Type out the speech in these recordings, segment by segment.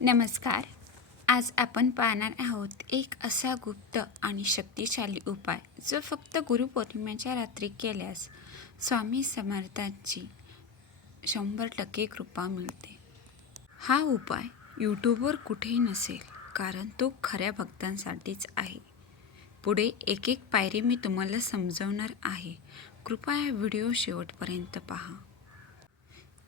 नमस्कार. आज आपण पाहणार आहोत एक असा गुप्त आणि शक्तिशाली उपाय जो फक्त गुरुपौर्णिमेच्या रात्री केल्यास स्वामी समर्थांची शंभर टक्के कृपा मिळते. हा उपाय यूट्यूबवर कुठेही नसेल कारण तो खऱ्या भक्तांसाठीच आहे. पुढे एक एक पायरी मी तुम्हाला समजवणार आहे. कृपया व्हिडिओ शेवटपर्यंत पहा.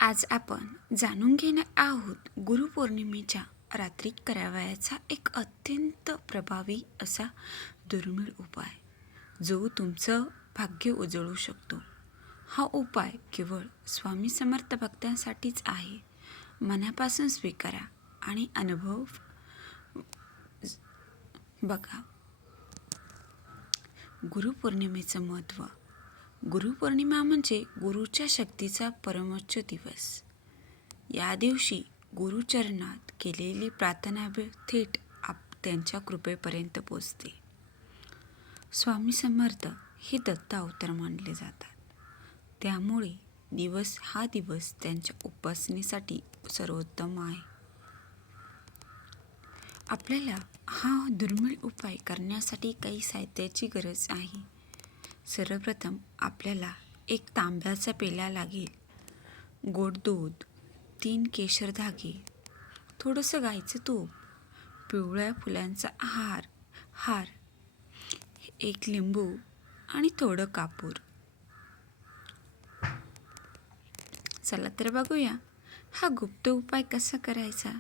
आज आपण जाणून घेणार आहोत गुरुपौर्णिमेच्या रात्री करावयाचा एक अत्यंत प्रभावी असा दुर्मिळ उपाय जो तुमचं भाग्य उजळू शकतो. हा उपाय केवळ स्वामी समर्थ भक्तांसाठीच आहे. मनापासून स्वीकारा आणि अनुभव बघा. गुरुपौर्णिमेचं महत्त्व गुरुपौर्णिमा म्हणजे गुरुच्या शक्तीचा परमोच्च दिवस. या दिवशी गुरुचरणात केलेली प्रार्थना थेट आप त्यांच्या कृपेपर्यंत पोचते. स्वामी समर्थ हे दत्त अवतार मानले जातात. त्यामुळे दिवस हा दिवस त्यांच्या उपासनेसाठी सर्वोत्तम आहे. आपल्याला हा दुर्मिळ उपाय करण्यासाठी काही साहित्याची गरज आहे. सर्वप्रथम आपल्याला एक तांब्याचा पेला लागेल. गोड दूध तीन केशर धागे थोडंसं गायचं तूप पिवळ्या फुलांचा हार हार एक लिंबू आणि थोडं कापूर. चला तर बघूया हा गुप्त उपाय कसा करायचा?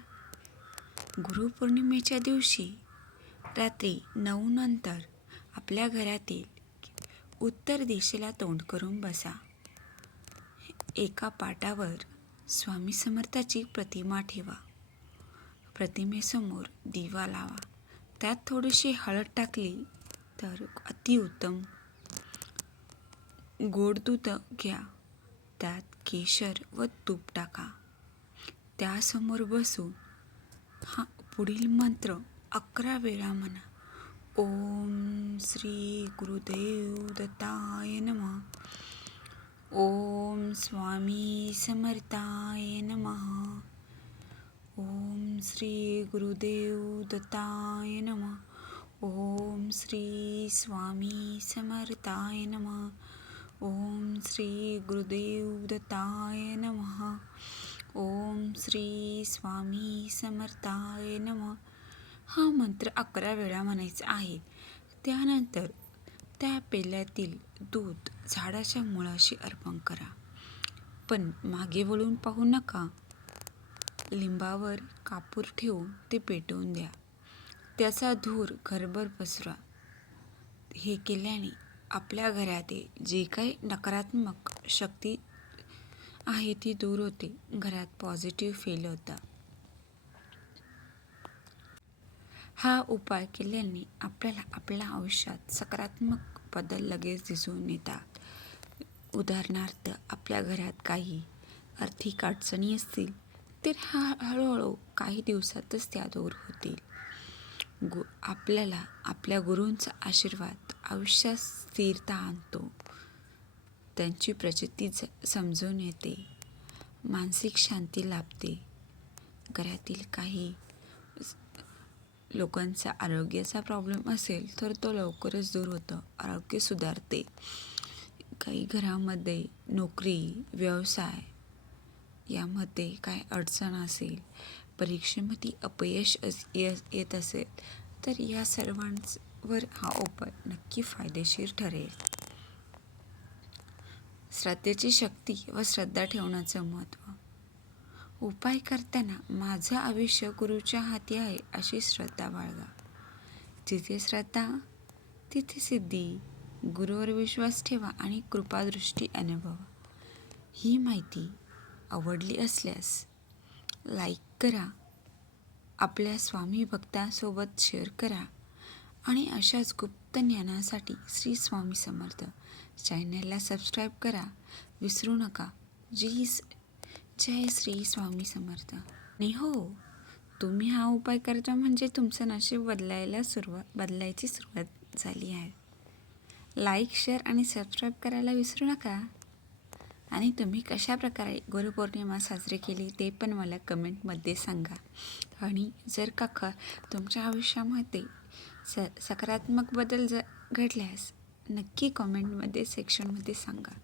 गुरुपौर्णिमेच्या दिवशी रात्री नऊ नंतर आपल्या घरातील उत्तर दिशेला तोंड करून बसा. एका पाटावर स्वामी समर्थाची प्रतिमा ठेवा. प्रतिमेसमोर दिवा लावा. त्यात थोडीशी हळद टाकली तर अतिउत्तम गोड दूध घ्या. त्यात केशर व तूप टाका. त्यासमोर बसून हा पुढील मंत्र अकरा वेळा म्हणा. ओम श्री गुरुदेव दत्ताय नमः। ओम स्वामी समर्थाय नमः। ओम श्री गुरुदेव दत्ताय नमः। ओम श्री स्वामी समर्थाय नमः। ओम श्री गुरुदेव दत्ताय नमः। ओम श्री स्वामी समर्थाय नमः। हा मंत्र अकरा वेळा म्हणायचा आहे. त्यानंतर त्या पेल्यातील दूध झाडाच्या मुळाशी अर्पण करा. पण मागे वळून पाहू नका. लिंबावर कापूर ठेवून ते पेटवून द्या. त्याचा धूर घरभर पसरा. हे केल्याने आपल्या घरातील जे काही नकारात्मक शक्ती आहे ती दूर होते. घरात पॉझिटिव्ह फील होता. हा उपाय केल्याने आपल्याला आपल्या आयुष्यात सकारात्मक बदल लगेच दिसून येतात. उदाहरणार्थ आपल्या घरात काही आर्थिक अडचणी असतील तर हा हळूहळू काही दिवसातच त्या दूर होतील. गु आपल्याला आपल्या गुरूंचा आशीर्वाद आयुष्यात स्थिरता आणतो. त्यांची प्रचिती ज समजून येते. मानसिक शांती लाभते. घरातील काही लोकांचा आरोग्याचा प्रॉब्लेम असेल तर तो लवकरच दूर होतो. आरोग्य सुधारते. काही घरामध्ये नोकरी व्यवसाय यामध्ये काय अडचण असेल परीक्षेमध्ये अपयश अस ये- येत असेल तर या सर्वांवर हा उपाय नक्की फायदेशीर ठरेल. श्रद्धेची शक्ती व श्रद्धा ठेवण्याचं महत्त्व. उपाय करताना माझं आयुष्य गुरुच्या हाती आहे अशी श्रद्धा बाळगा. जिथे श्रद्धा तिथे सिद्धी. गुरुवर विश्वास ठेवा आणि कृपादृष्टी अनुभवा. ही माहिती आवडली असल्यास लाईक करा आपल्या स्वामी भक्तांसोबत शेअर करा आणि अशाच गुप्त ज्ञानासाठी श्री स्वामी समर्थ चॅनलला सबस्क्राईब करा. विसरू नका. जी स- जय श्री स्वामी समर्थ. आणि हो तुम्ही हा उपाय करता म्हणजे तुमचं नशीब बदलायला सुरुवात बदलायची सुरुवात झाली आहे. लाईक शेअर आणि सबस्क्राईब करायला विसरू नका. आणि तुम्ही कशा प्रकारे गुरुपौर्णिमा साजरी केली ते पण मला कमेंटमध्ये सांगा. आणि जर का ख तुमच्या आयुष्यामध्ये स सकारात्मक बदल ज घडल्यास नक्की कॉमेंटमध्ये सेक्शनमध्ये सांगा.